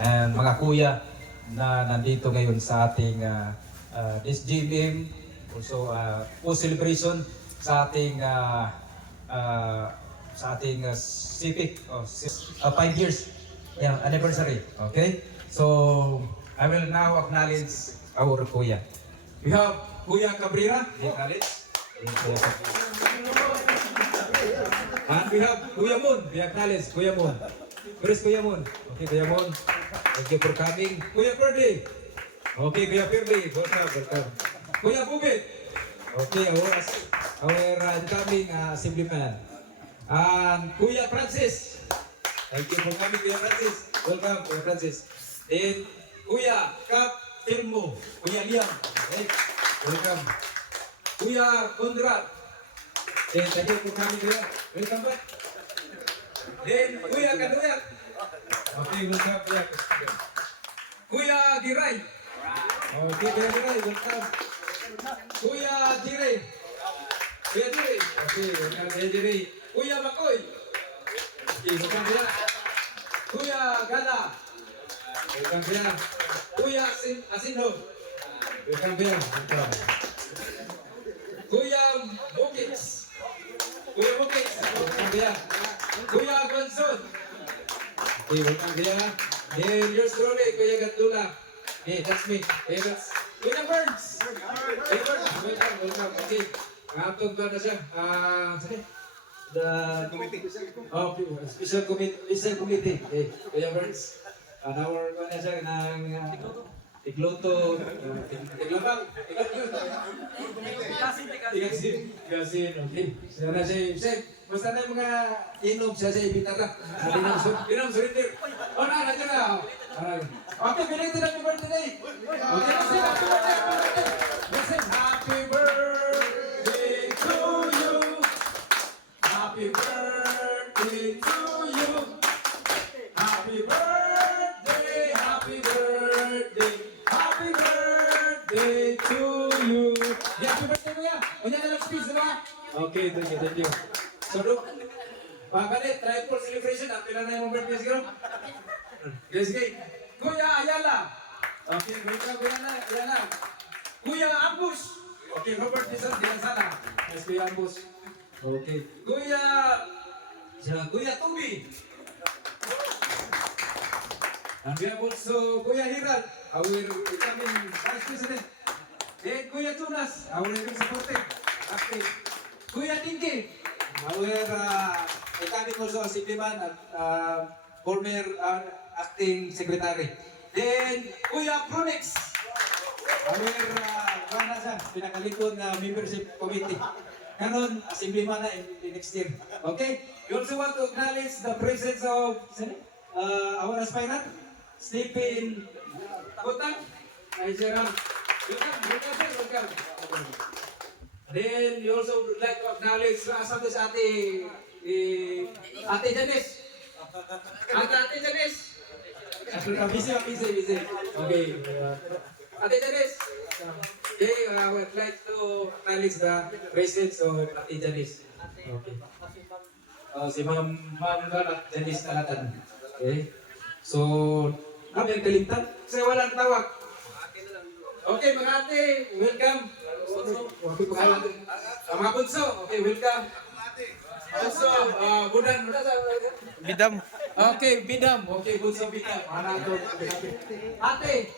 and mga kuya na nandito ngayon sa ating SGMM, also post-celebration sa ating civic 5 years anniversary. Okay? So, I will now acknowledge our kuya. We have Kuya Cabrera, acknowledge. And we have Kuya Moon, we acknowledge Kuya Moon. Where is Kuya Moon? Okay, Kuya Moon. Thank you for coming. Kuya Ferdy. Okay, Kuya Ferdy. Welcome. Kuya Bubit. Okay, our incoming assemblyman. And Kuya Francis. Thank you for coming, Kuya Francis. Welcome, Kuya Francis. Then, Kuya Kap Filmo. Kuya Liam. Hey, welcome. Kuya Conrad. Then, thank you for coming, Kuya. Welcome back. Then, Kuya Kaduyak. Okay, welcome, Kuya. Kuya Giray. Okay, Kuya Giray, welcome. Kuya Jiray. Kuya Jiray. Okay, welcome, Kuya Jiray. Kuya Makoy. Okay, welcome, Kuya. Kuya Gala. Welcome, Kuya. Kuya Asinho. Welcome, Kuya. Welcome. Kuya Bukits. Kuya Bukits. Welcome, Kuya. Kuya Gonzon. Okay, welcome, Kuya. Then yours truly, Kuya Gatula. Hey, that's me. Hey, that's Kuya Burns. Kuya Burns. Welcome. Okay. Atong ba na siya? Sige. The committee. Oh, special committee. Okay, Kuya Burns. And our na siya ng Tigluto. Tiglabang. Tigasin. Okay. Siya na siya. Basta na yung mga inom siya ibitara. Inom surrender. Oh, nandiyan na. Okay, belated happy birthday. Okay, happy birthday. Listen, happy birthday to you. Happy birthday to you. Happy birthday. Happy birthday. Happy birthday to you. Happy birthday, Kuya. Unya na lang speech, diba? Okay, thank you. So, look, pagkalit, triple celebration, ang pila na yung birthday siguro? Yes, okay. Kuya Ayala. Okay, welcome, Kuya Ayala. Kuya Ambus. Okay, Robert Dizon, diyan sana. Yes, Kuya Ambus. Okay. Kuya Tubi. And we have also Kuya Hiran, our incoming Vice President. Then Kuya Tunas, our supporting active. Kuya Tingki. Our incoming also assemblyman at former acting secretary. Then Kuya Pronix, our pinakalikod na membership committee. Karon assemblyman na in next year. Okay? We also want to acknowledge the presence of our aspirant, Stephen Kutang. Welcome. Then we also would like to acknowledge sa Ate Janice. Ate Janice. Busy. Okay. Ate Janice. Okay, I would like to acknowledge the presence of Ate Janice. Okay. Si Ma'am Janice Talatan. Okay. So, kami ang kalimtan. Kasi walang tawag. Okay, mga ate, welcome. Mga bunso, okay, welcome. Also, Bidam. Okay, Bidam. Okay, bunso Bidam. Ate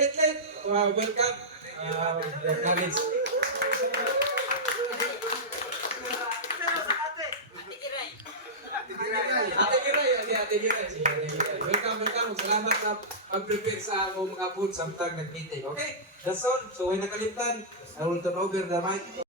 Letlet, welcome. Acknowledge. Ate Giray. Welcome. Salamat sa pag-prepare sa mga food samtang nag-meeting. Okay? That's all. So, way nakalimtan. I will turn over the mic.